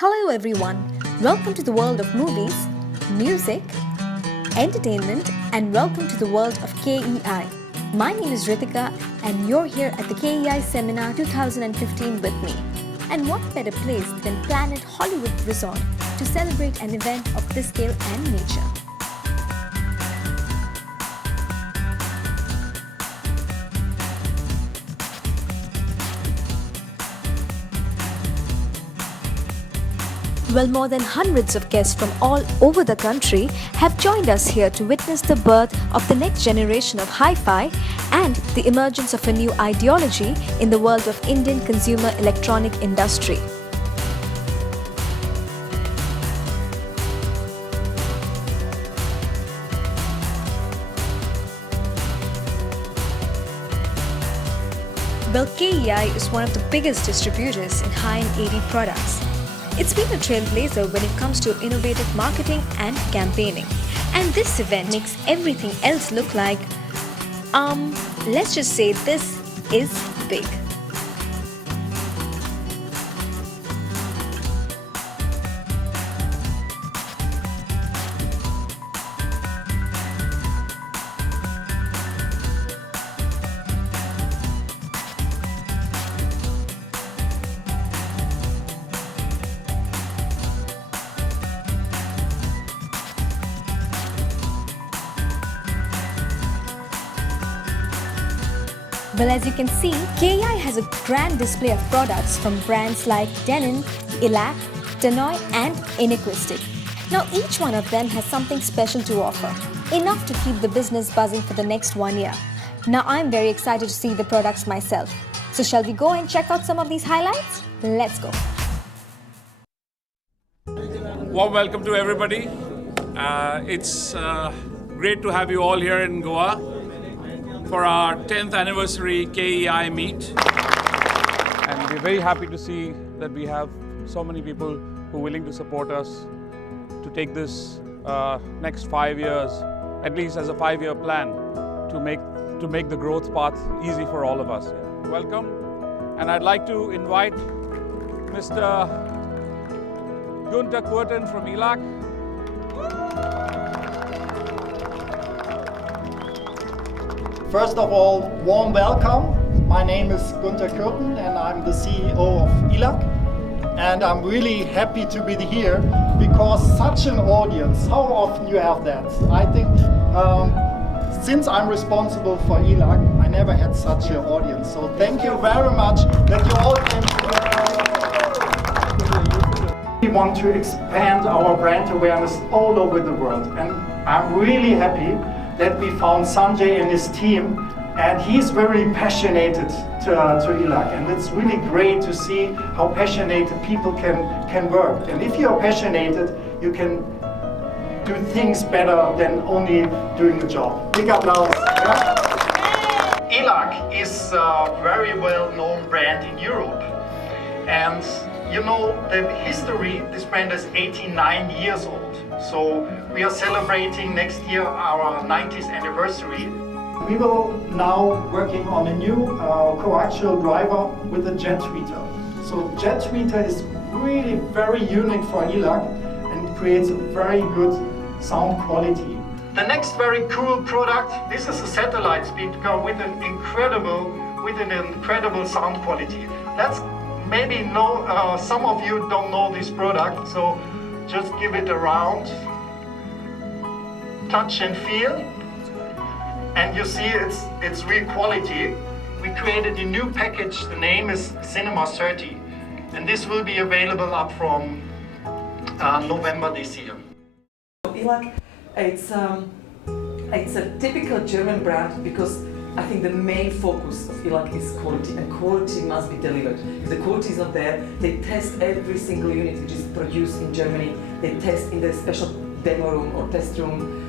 Hello everyone, welcome to the world of movies, music, entertainment and welcome to the world of KEI. My name is Ritika and you're here at the KEI Seminar 2015 with me. And what better place than Planet Hollywood Resort to celebrate an event of this scale and nature. Well, more than hundreds of guests from all over the country have joined us here to witness the birth of the next generation of hi-fi and the emergence of a new ideology in the world of Indian consumer electronic industry. Well, KEI is one of the biggest distributors in high-end AV products. It's been a trailblazer when it comes to innovative marketing and campaigning. And this event makes everything else look like, let's just say this is big. Well, as you can see, KEI has a grand display of products from brands like Denon, Ilac, Tannoy and Inequistic. Now each one of them has something special to offer, enough to keep the business buzzing for the next 1 year. Now I'm very excited to see the products myself. So shall we go and check out some of these highlights? Let's go. Warm welcome to everybody. It's great to have you all here in Goa for our 10th anniversary KEI meet. And we're very happy to see that we have so many people who are willing to support us to take this next 5 years, at least as a 5-year plan, to make the growth path easy for all of us. Welcome. And I'd like to invite Mr. Gunter Kurten from Ilac. First of all, warm welcome. My name is Gunter Kurten and I'm the CEO of Ilac. And I'm really happy to be here because such an audience, how often you have that? I think since I'm responsible for Ilac, I never had such an audience. So thank you very much that you all came together. We want to expand our brand awareness all over the world. And I'm really happy that we found Sanjay and his team, and he's very passionate to Ilac, and it's really great to see how passionate people can work. And if you're passionate, you can do things better than only doing the job. Big applause. Yeah. Ilac is a very well-known brand in Europe, and you know the history. This brand is 89 years old. So we are celebrating next year our 90th anniversary. We will now working on a new coaxial driver with a jet tweeter. So jet tweeter is really very unique for Ilac and creates a very good sound quality. The next very cool product, this is a satellite speaker with an incredible sound quality. That's maybe some of you don't know this product, so just give it a round, touch and feel, and you see it's real quality. We created a new package, the name is Cinema 30, and this will be available up from November this year. Ilac, it's a typical German brand because I think the main focus of Ilac is quality, and quality must be delivered. If the quality is not there, they test every single unit which is produced in Germany. They test in the special demo room or test room.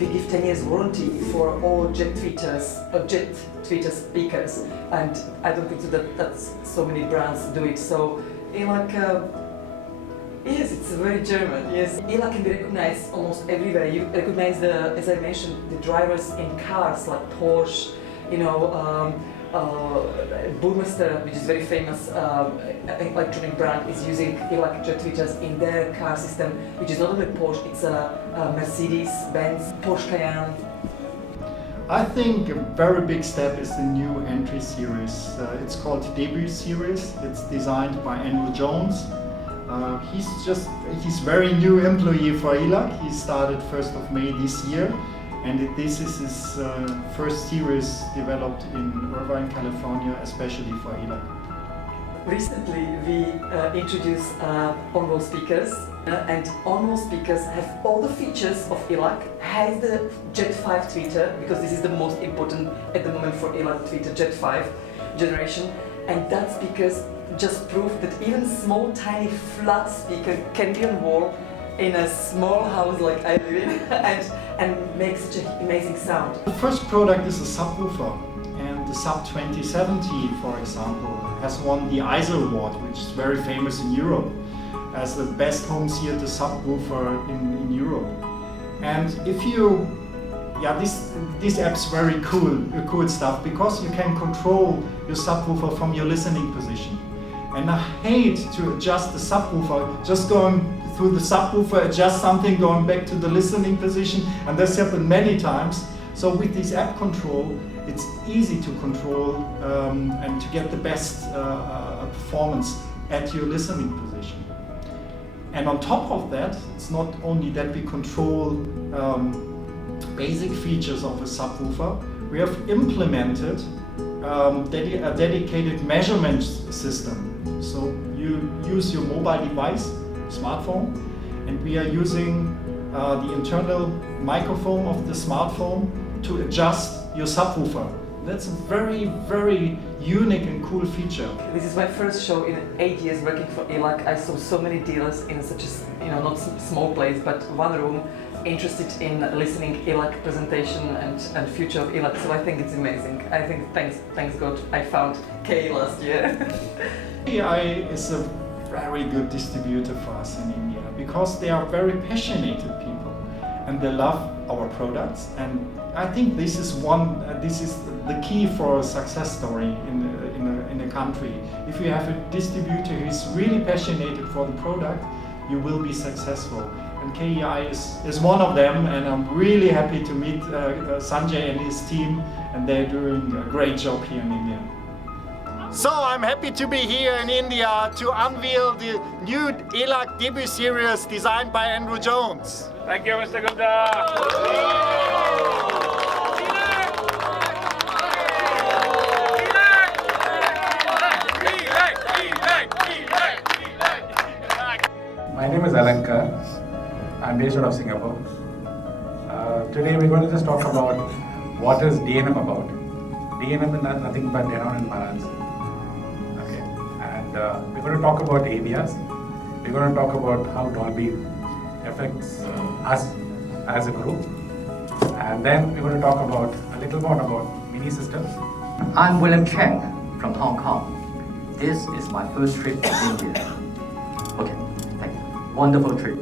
We give 10 years warranty for all jet tweeter speakers, and I don't think that's so many brands do it. So Ilac, yes, it's very German. Yes, Ilac can be recognized almost everywhere. You recognize as I mentioned, the drivers in cars like Porsche, Burmester, which is very famous electronic brand, is using ELAC jet tweeters in their car system, which is not only Porsche, it's a Mercedes, Benz, Porsche Cayenne. I think a very big step is the new entry series. It's called Debut Series. It's designed by Andrew Jones. He's very new employee for ELAC. He started 1st of May this year, and this is his first series developed in Irvine, California, especially for ELAC. Recently, we introduced on-wall speakers, and on-wall speakers have all the features of ELAC, has the Jet 5 tweeter, because this is the most important at the moment for ELAC tweeter, Jet 5 generation, and that speakers just prove that even small, tiny, flat speaker can be on wall in a small house like I live in, and make such an amazing sound. The first product is a subwoofer, and the Sub 2070, for example, has won the ISO award, which is very famous in Europe, as the best home theater subwoofer in Europe. And if you, this app's very cool stuff, because you can control your subwoofer from your listening position. And I hate to adjust the subwoofer, just going through the subwoofer, adjust something, going back to the listening position, and that's happened many times. So with this app control, it's easy to control and to get the best performance at your listening position. And on top of that, it's not only that we control basic features of a subwoofer, we have implemented a dedicated measurement system. So you use your mobile device, smartphone, and we are using the internal microphone of the smartphone to adjust your subwoofer. That's a very, very unique and cool feature. This is my first show in 8 years working for ELAC. I saw so many dealers in such a, not small place, but one room, interested in listening ELAC presentation and future of ELAC. So I think it's amazing. I think thanks God I found KEI last year. KEI is a very good distributor for us in India, because they are very passionate people and they love our products, and I think this is the key for a success story in a country. If you have a distributor who is really passionate for the product, you will be successful. And KEI is one of them, and I'm really happy to meet Sanjay and his team, and they're doing a great job here in India. So I'm happy to be here in India to unveil the new ELAC debut series designed by Andrew Jones. Thank you, Mr. Gupta. My name is Alankar. I'm based out of Singapore. Today we're going to just talk about what is D&M about. D&M is nothing but Denon and Marantz. Okay, and we're going to talk about AVRs. We're going to talk about how Dolby affects us as a group, and then we're going to talk about a little more about mini systems. I'm William Cheng from Hong Kong. This is my first trip to India. Okay, thank you. Wonderful trip.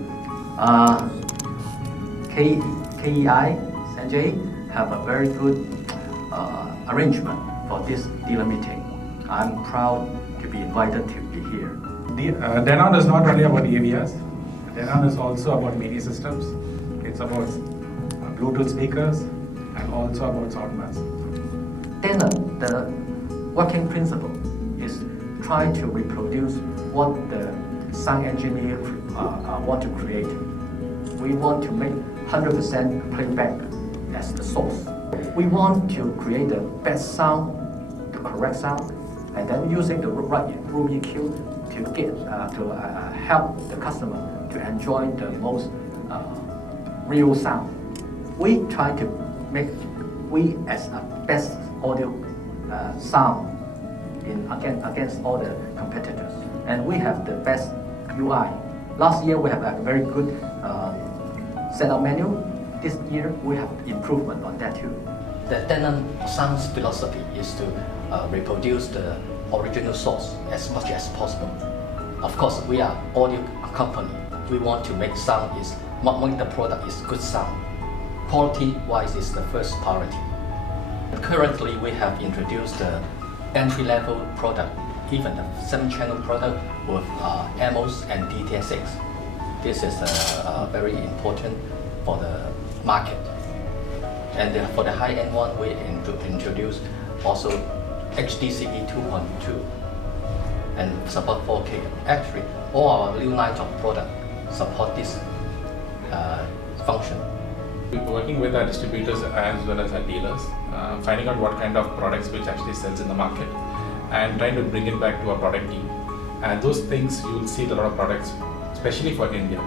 KEI, Sanjay, have a very good arrangement for this dealer meeting. I'm proud to be invited to be here. Denon is not only about AVRs. Denon is also about mini systems. It's about Bluetooth speakers and also about soundbars. Denon, the working principle is try to reproduce what the sound engineer want to create. We want to make 100% playback as the source. We want to create the best sound, the correct sound, and then using the right room EQ to get to help the customer to enjoy the most real sound. We try to make we as a best audio sound against all the competitors, and we have the best UI. Last year we have a very good setup menu. This year we have improvement on that too. The Denon sound's philosophy is to reproduce the original source as much as possible. Of course, we are audio company. We want to make sound make the product is good sound. Quality-wise is the first priority. Currently, we have introduced the entry-level product, even the 7-channel product with MOS and DTSX. This is very important for the market. And for the high-end one, we introduced also HDCE 2.2 and support 4K. Actually, all our new lines of product support this function. We're working with our distributors as well as our dealers, finding out what kind of products which actually sells in the market and trying to bring it back to our product team. And those things, you will see a lot of products, especially for India,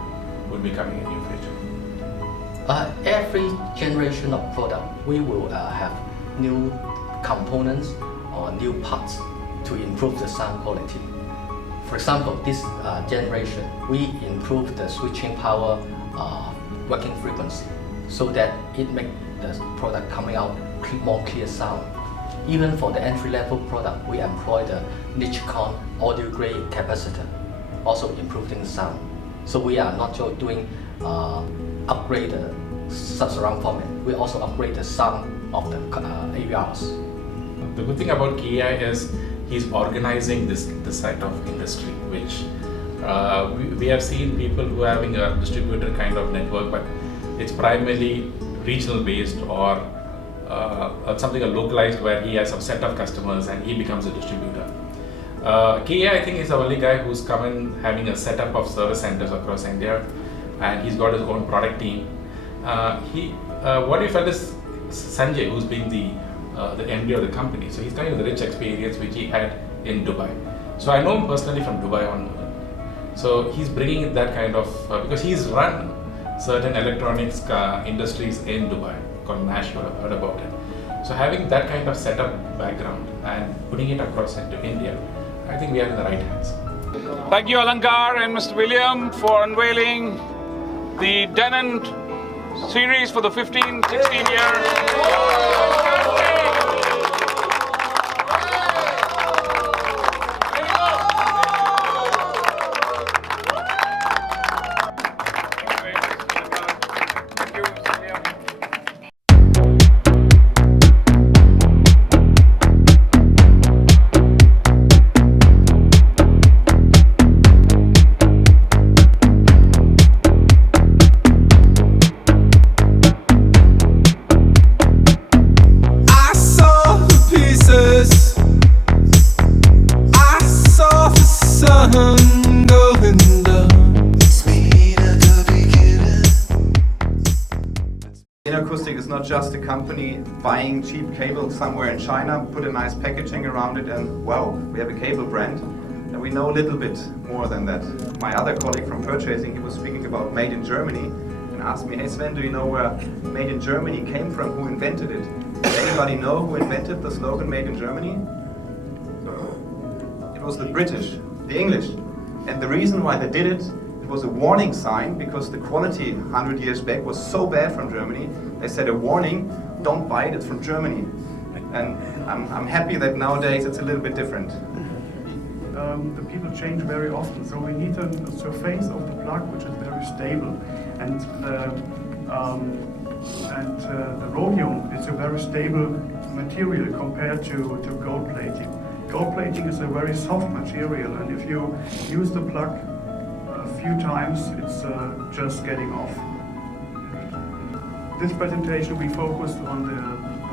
will be coming in near future. Every generation of product, we will have new components or new parts to improve the sound quality. For example, this generation, we improved the switching power working frequency so that it makes the product coming out more clear sound. Even for the entry-level product, we employ the niche-con audio-grade capacitor, also improving the sound. So we are not just doing upgrade the surround format, we also upgrade the sound of the AVRs. The good thing about KEI is he's organizing this side of industry, which we have seen people who are having a distributor kind of network, but it's primarily regional based or something localized where he has a set of customers and he becomes a distributor. KEI, I think, is the only guy who's come in having a setup of service centers across India, and he's got his own product team. What we felt is Sanjay, who's been the MD of the company, so he's coming with a rich experience which he had in Dubai. So I know him personally from Dubai on. So he's bringing that kind of, because he's run certain electronics industries in Dubai, called Nash, you have heard about it. So having that kind of setup background and putting it across into India, I think we are in the right hands. Thank you, Alankar and Mr. William, for unveiling the Denon series for the 15-16 years. Acoustic is not just a company buying cheap cable somewhere in China, put a nice packaging around it, and wow, we have a cable brand. And we know a little bit more than that. My other colleague from purchasing, he was speaking about made in Germany and asked me, hey Sven, do you know where made in Germany came from? Who invented it? Does anybody know who invented the slogan made in Germany? It was the British, the English. And the reason why they did it, it was a warning sign, because the quality 100 years back was so bad from Germany. They said a warning, don't buy it, it's from Germany. And I'm happy that nowadays it's a little bit different. The people change very often, so we need a surface of the plug which is very stable. And the rhodium is a very stable material compared to gold plating. Gold plating is a very soft material, and if you use the plug a few times, it's just getting off. This presentation we focused on the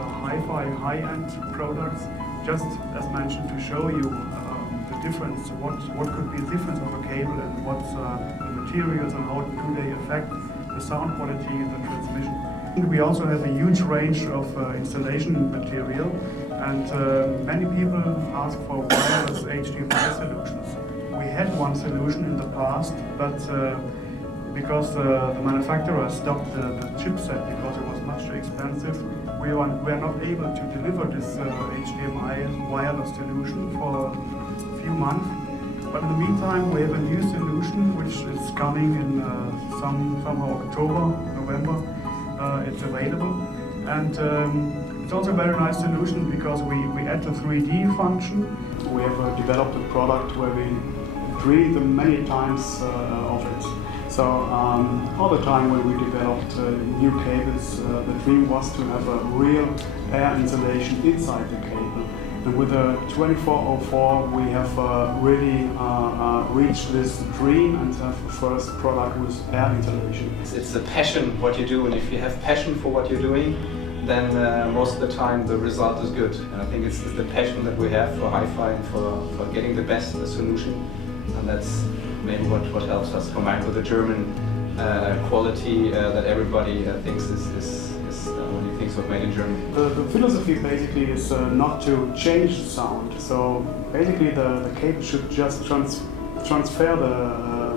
hi-fi, high-end products, just as mentioned, to show you the difference, what could be the difference of a cable and what's the materials and how do they affect the sound quality and the transmission. We also have a huge range of installation material, and many people ask for wireless HDMI solutions. We had one solution in the past, but because the manufacturer stopped the chipset because it was much too expensive, we were not able to deliver this HDMI wireless solution for a few months. But in the meantime, we have a new solution which is coming in somehow October, November. It's available, and it's also a very nice solution because we add the 3D function. We have developed a product where we drill them many times of it. So all the time when we developed new cables, the dream was to have a real air insulation inside the cable. And with the 2404 we have really reached this dream and have the first product with air insulation. It's the passion what you do, and if you have passion for what you're doing, then most of the time the result is good. And I think it's the passion that we have for hi-fi and for getting the best solution, and that's maybe what helps us combined with the German quality that everybody thinks is when he thinks of made in Germany. The philosophy basically is not to change the sound. So basically the cable should just transfer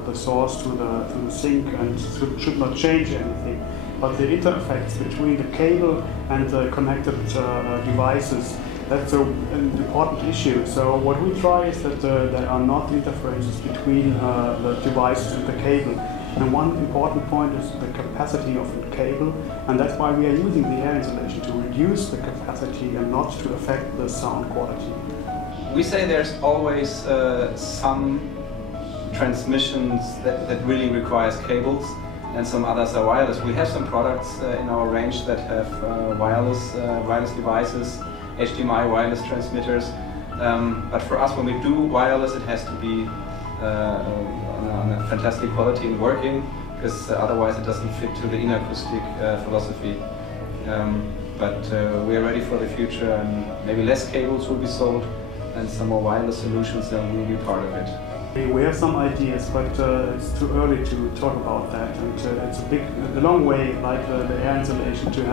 the source to the sink and should not change anything. But the interface between the cable and the connected devices, that's an important issue. So what we try is that there are not interfaces between the devices and the cable. And one important point is the capacity of the cable, and that's why we are using the air insulation, to reduce the capacity and not to affect the sound quality. We say there's always some transmissions that really requires cables, and some others are wireless. We have some products in our range that have wireless devices, HDMI wireless transmitters. But for us, when we do wireless, it has to be on a fantastic quality and working, because otherwise it doesn't fit to the in-acoustic philosophy. But we are ready for the future, and maybe less cables will be sold and some more wireless solutions, then we'll be part of it. We have some ideas, but it's too early to talk about that, and it's a long way, like the air insulation, to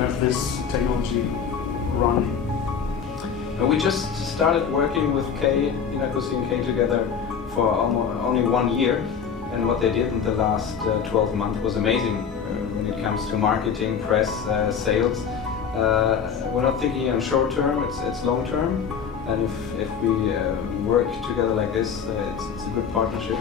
have this technology running. We just started working with KEI, in-acoustic and KEI together for only 1 year, and what they did in the last 12 months was amazing when it comes to marketing, press, sales. We're not thinking on short term, it's long term. And if we work together like this, it's a good partnership,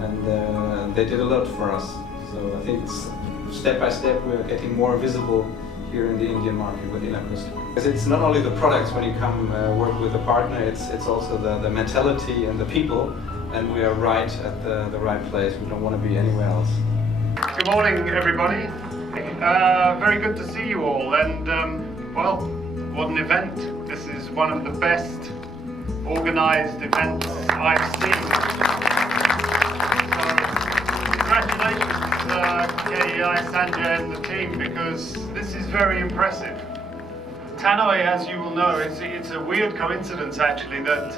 and they did a lot for us. So I think it's step by step we're getting more visible here in the Indian market with in-acoustic. Because it's not only the products when you come work with a partner, it's also the mentality and the people, and we are right at the right place. We don't want to be anywhere else. Good morning, everybody. Very good to see you all, and well, what an event. This is one of the best organised events I've seen. So, congratulations KEI, Sanjay and the team, because this is very impressive. Tannoy, as you will know, it's a weird coincidence actually that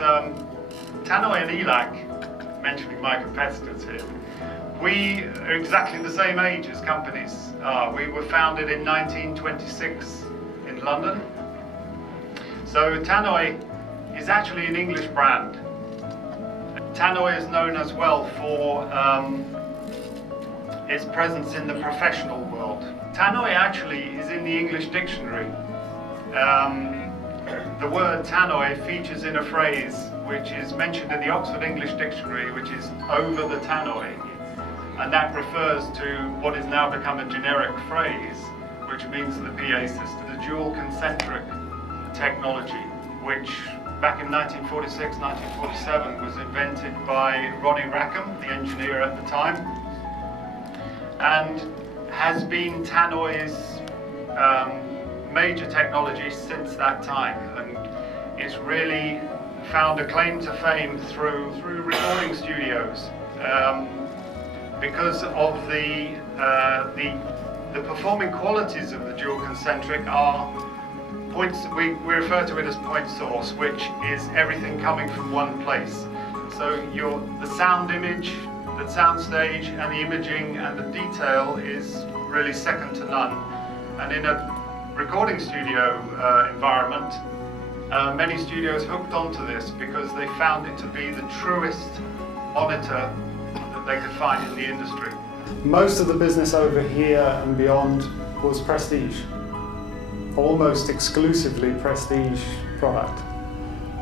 Tannoy and ELAC, mentioning my competitors here, we are exactly the same age as companies are. We were founded in 1926 in London. So Tannoy is actually an English brand. Tannoy is known as well for its presence in the professional world. Tannoy actually is in the English dictionary. The word tannoy features in a phrase which is mentioned in the Oxford English Dictionary, which is over the tannoy. And that refers to what has now become a generic phrase, which means the PA system, the dual concentric technology, which back in 1946, 1947 was invented by Ronnie Rackham, the engineer at the time, and has been Tannoy's major technology since that time. And it's really found a claim to fame through recording studios because of the performing qualities of the dual concentric are points. We refer to it as point source, which is everything coming from one place. So the sound image, the sound stage, and the imaging and the detail is really second to none. And in a recording studio environment, many studios hooked onto this because they found it to be the truest monitor that they could find in the industry. Most of the business over here and beyond was prestige. Almost exclusively prestige product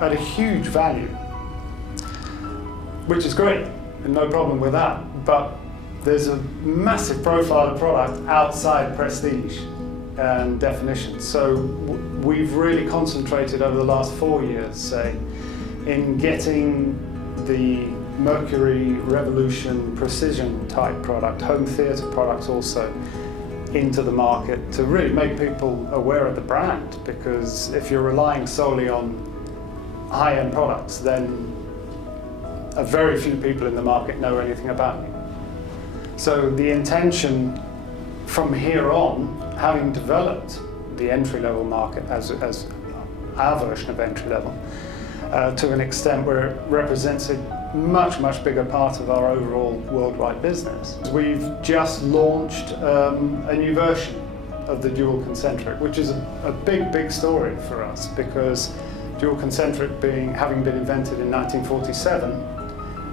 at a huge value, which is great, and no problem with that, but there's a massive profile of product outside prestige and definition. So we've really concentrated over the last 4 years, say, in getting the Mercury Revolution precision type product, home theatre products also, into the market to really make people aware of the brand, because if you're relying solely on high-end products, then a very few people in the market know anything about you. So the intention from here on, having developed the entry-level market as our version of entry-level, to an extent where it represents a much bigger part of our overall worldwide business. We've just launched a new version of the dual concentric, which is a big story for us, because dual concentric having been invented in 1947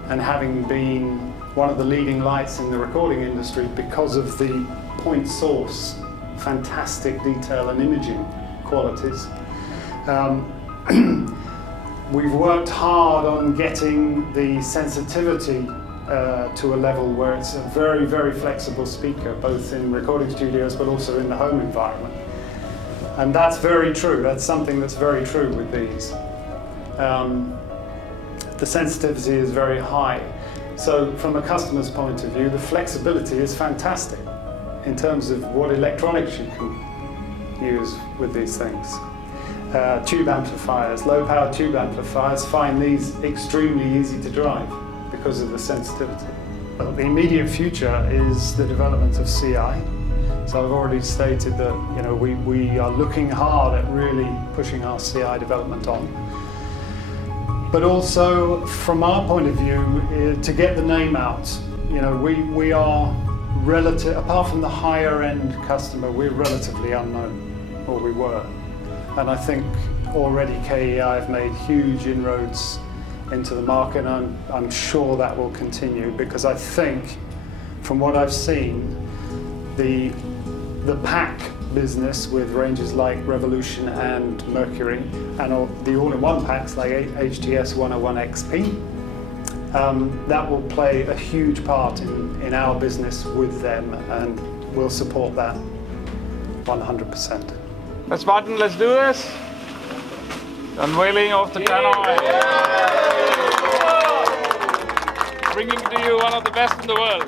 and having been one of the leading lights in the recording industry because of the point source, fantastic detail and imaging qualities. We've worked hard on getting the sensitivity to a level where it's a very flexible speaker, both in recording studios but also in the home environment. And that's very true. That's something that's very true with these. The sensitivity is very high. So from a customer's point of view, the flexibility is fantastic in terms of what electronics you can use with these things. Tube amplifiers, low power tube amplifiers, find these extremely easy to drive because of the sensitivity. But the immediate future is the development of CI. So I've already stated that we are looking hard at really pushing our CI development on. But also from our point of view, to get the name out, we are relative, apart from the higher end customer, we're relatively unknown, or we were. And I think already KEI have made huge inroads into the market, and I'm sure that will continue, because I think, from what I've seen, the pack business with ranges like Revolution and Mercury, and the all-in-one packs like HTS 101 XP, that will play a huge part in our business with them, and we'll support that 100%. Let's Martin, let's do this. Unveiling of the Tannoy. Bringing to you one of the best in the world.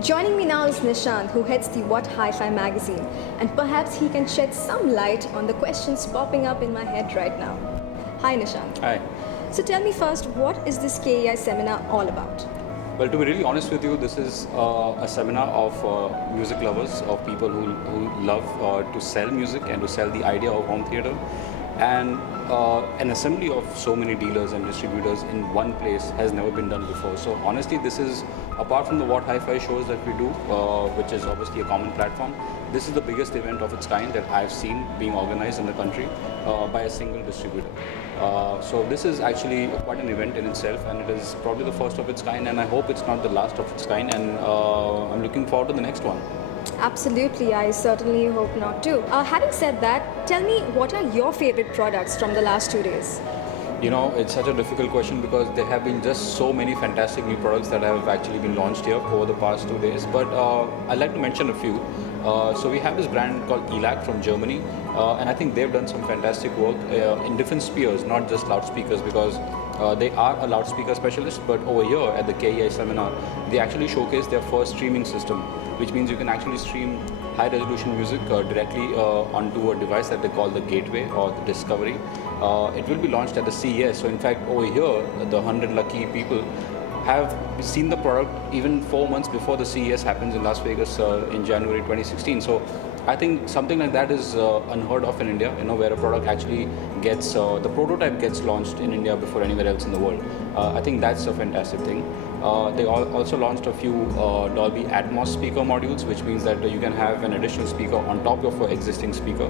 Joining me now is Nishant, who heads the What Hi-Fi magazine, and perhaps he can shed some light on the questions popping up in my head right now. Hi Nishant. Hi. So tell me first, what is this KEI seminar all about? Well, to be really honest with you, this is a seminar of music lovers, of people who love to sell music and to sell the idea of home theatre, and an assembly of so many dealers and distributors in one place has never been done before. So honestly, this is, apart from the What Hi-Fi shows that we do, which is obviously a common platform, this is the biggest event of its kind that I've seen being organized in the country by a single distributor. So this is actually quite an event in itself, and it is probably the first of its kind, and I hope it's not the last of its kind, and I'm looking forward to the next one. Absolutely, I certainly hope not too. Having said that, tell me, what are your favorite products from the last 2 days? You know, it's such a difficult question because there have been just so many fantastic new products that have actually been launched here over the past 2 days. But I'd like to mention a few. So we have this brand called ELAC from Germany, and I think they've done some fantastic work in different spheres, not just loudspeakers, because they are a loudspeaker specialist. But over here at the KEI seminar, they actually showcase their first streaming system, which means you can actually stream high-resolution music directly onto a device that they call the Gateway or the Discovery. It will be launched at the CES. So in fact, over here, the 100 lucky people have seen the product even 4 months before the CES happens in Las Vegas in January 2016. So I think something like that is unheard of in India, where a product actually gets, the prototype gets launched in India before anywhere else in the world. I think that's a fantastic thing. They also launched a few Dolby Atmos speaker modules, which means that you can have an additional speaker on top of your existing speaker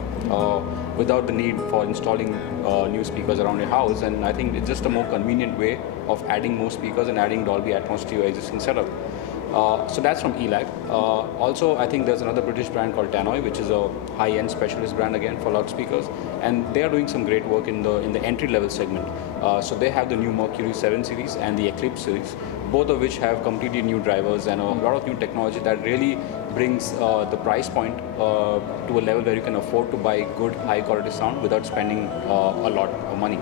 without the need for installing new speakers around your house. And I think it's just a more convenient way of adding more speakers and adding Dolby Atmos to your existing setup. So that's from ELAC. Also, I think there's another British brand called Tannoy, which is a high-end specialist brand again for loudspeakers, and they are doing some great work in the entry-level segment. So they have the new Mercury 7 series and the Eclipse series, both of which have completely new drivers and a lot of new technology that really brings the price point to a level where you can afford to buy good, high-quality sound without spending a lot of money.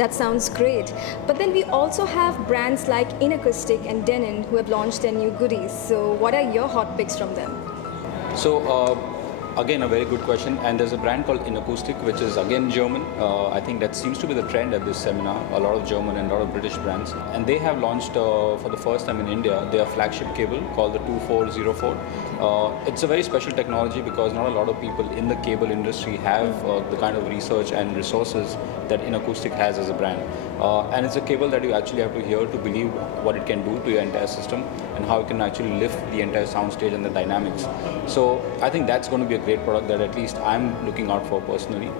That sounds great. But then we also have brands like Inacoustic and Denon who have launched their new goodies. So what are your hot picks from them? So again, a very good question. And there's a brand called Inacoustic, which is again German. I think that seems to be the trend at this seminar. A lot of German and a lot of British brands. And they have launched for the first time in India their flagship cable called the 2404. It's a very special technology because not a lot of people in the cable industry have the kind of research and resources that Inacoustic has as a brand. And it's a cable that you actually have to hear to believe what it can do to your entire system and how it can actually lift the entire soundstage and the dynamics. So I think that's going to be a great product that at least I'm looking out for personally.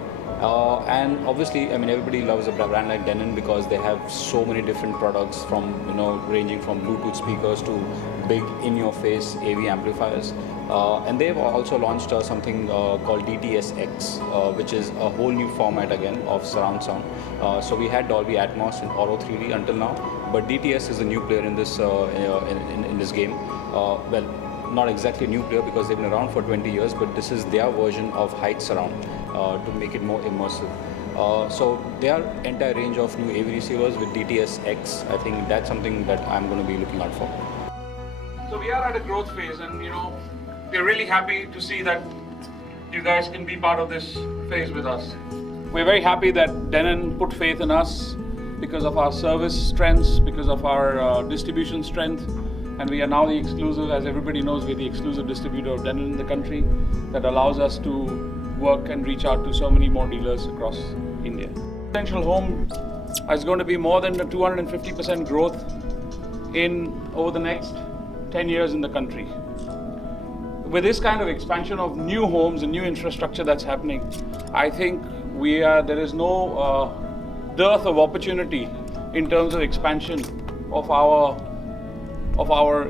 And obviously, I mean, everybody loves a brand like Denon because they have so many different products from, ranging from Bluetooth speakers to big in-your-face AV amplifiers. And they've also launched something called DTS-X, which is a whole new format again of surround sound. So we had Dolby Atmos and Auro 3D until now, but DTS is a new player in this in this game. Well, not exactly a new player because they've been around for 20 years, but this is their version of height surround to make it more immersive. So their entire range of new AV receivers with DTS-X, I think that's something that I'm going to be looking out for. So we are at a growth phase, and we're really happy to see that you guys can be part of this phase with us. We're very happy that Denon put faith in us because of our service strengths, because of our distribution strength, and we are now the exclusive, as everybody knows, we're the exclusive distributor of Denon in the country. That allows us to work and reach out to so many more dealers across India. Residential home is going to be more than a 250% growth over the next 10 years in the country. With this kind of expansion of new homes and new infrastructure that's happening, I think there is no dearth of opportunity in terms of expansion of our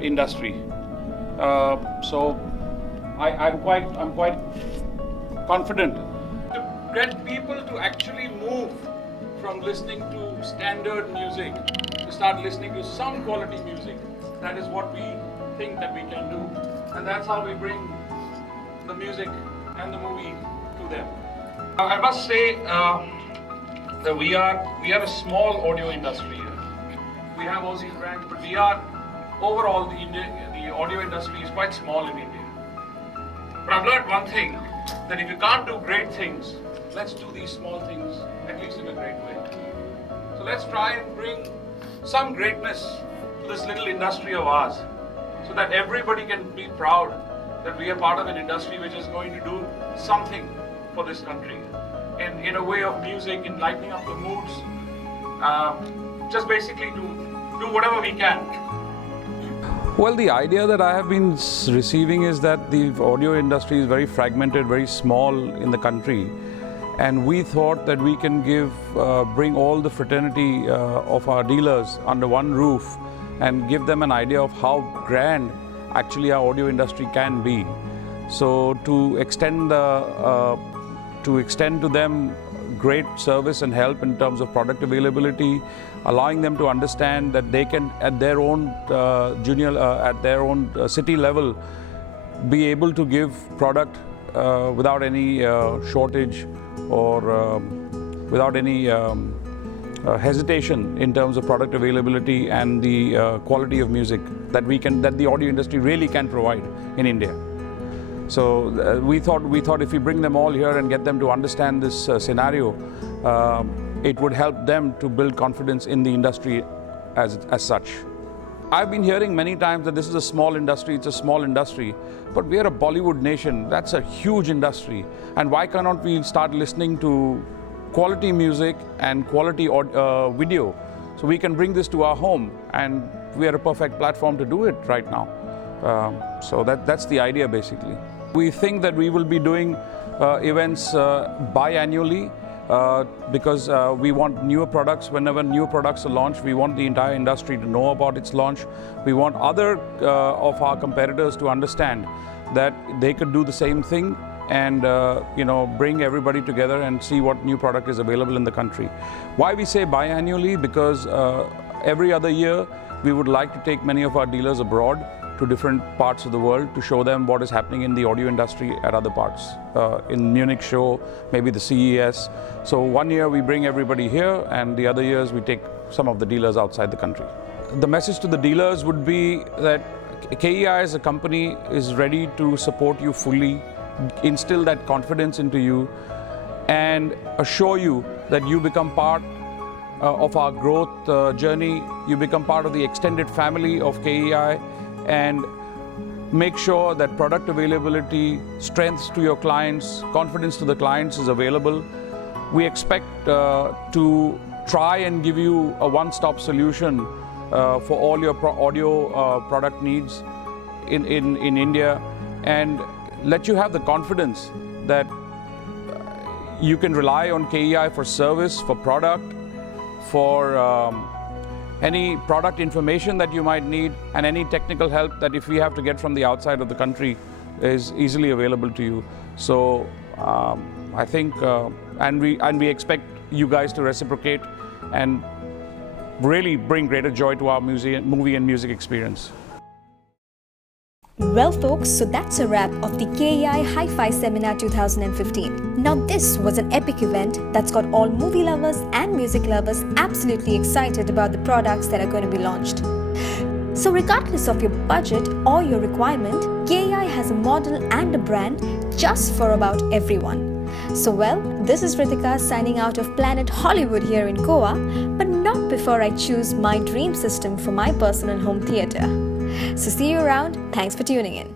industry. So I'm quite confident to get people to actually move from listening to standard music to start listening to sound quality music. That is what we think that we can do, and that's how we bring the music and the movie to them. I must say that we are a small audio industry. We have all these brands, but we are overall the audio industry is quite small in India. But I've learned one thing, that if you can't do great things, let's do these small things at least in a great way. So let's try and bring some greatness to this little industry of ours, so that everybody can be proud that we are part of an industry which is going to do something for this country in a way of music, in lightening up the moods, just basically to do whatever we can. Well, the idea that I have been receiving is that the audio industry is very fragmented, very small in the country, and we thought that we can bring all the fraternity of our dealers under one roof and give them an idea of how grand actually our audio industry can be. So to extend to them great service and help in terms of product availability, allowing them to understand that they can at their own city level be able to give product without any shortage or without any hesitation in terms of product availability and the quality of music that the audio industry really can provide in India. So we thought if we bring them all here and get them to understand this scenario, it would help them to build confidence in the industry as such. I've been hearing many times that this is a small industry, it's a small industry, but we are a Bollywood nation. That's a huge industry. And why cannot we start listening to quality music and quality video? So we can bring this to our home, and we are a perfect platform to do it right now. So that's the idea basically. We think that we will be doing events biannually because we want newer products. Whenever new products are launched, we want the entire industry to know about its launch. We want other of our competitors to understand that they could do the same thing and bring everybody together and see what new product is available in the country. Why we say biannually? Because every other year we would like to take many of our dealers abroad to different parts of the world to show them what is happening in the audio industry at other parts. In Munich show, maybe the CES. So one year we bring everybody here, and the other years we take some of the dealers outside the country. The message to the dealers would be that KEI as a company is ready to support you fully, instill that confidence into you, and assure you that you become part of our growth journey. You become part of the extended family of KEI, and make sure that product availability, strengths to your clients, confidence to the clients is available. We expect to try and give you a one-stop solution for all your audio product needs in India, and let you have the confidence that you can rely on KEI for service, for product, for any product information that you might need, and any technical help that if we have to get from the outside of the country is easily available to you. So I think, and we expect you guys to reciprocate and really bring greater joy to our movie and music experience. Well folks, so that's a wrap of the KEI Hi-Fi Seminar 2015. Now this was an epic event that's got all movie lovers and music lovers absolutely excited about the products that are going to be launched. So regardless of your budget or your requirement, KEI has a model and a brand just for about everyone. So well, this is Ritika signing out of Planet Hollywood here in Goa, but not before I choose my dream system for my personal home theatre. So see you around. Thanks for tuning in.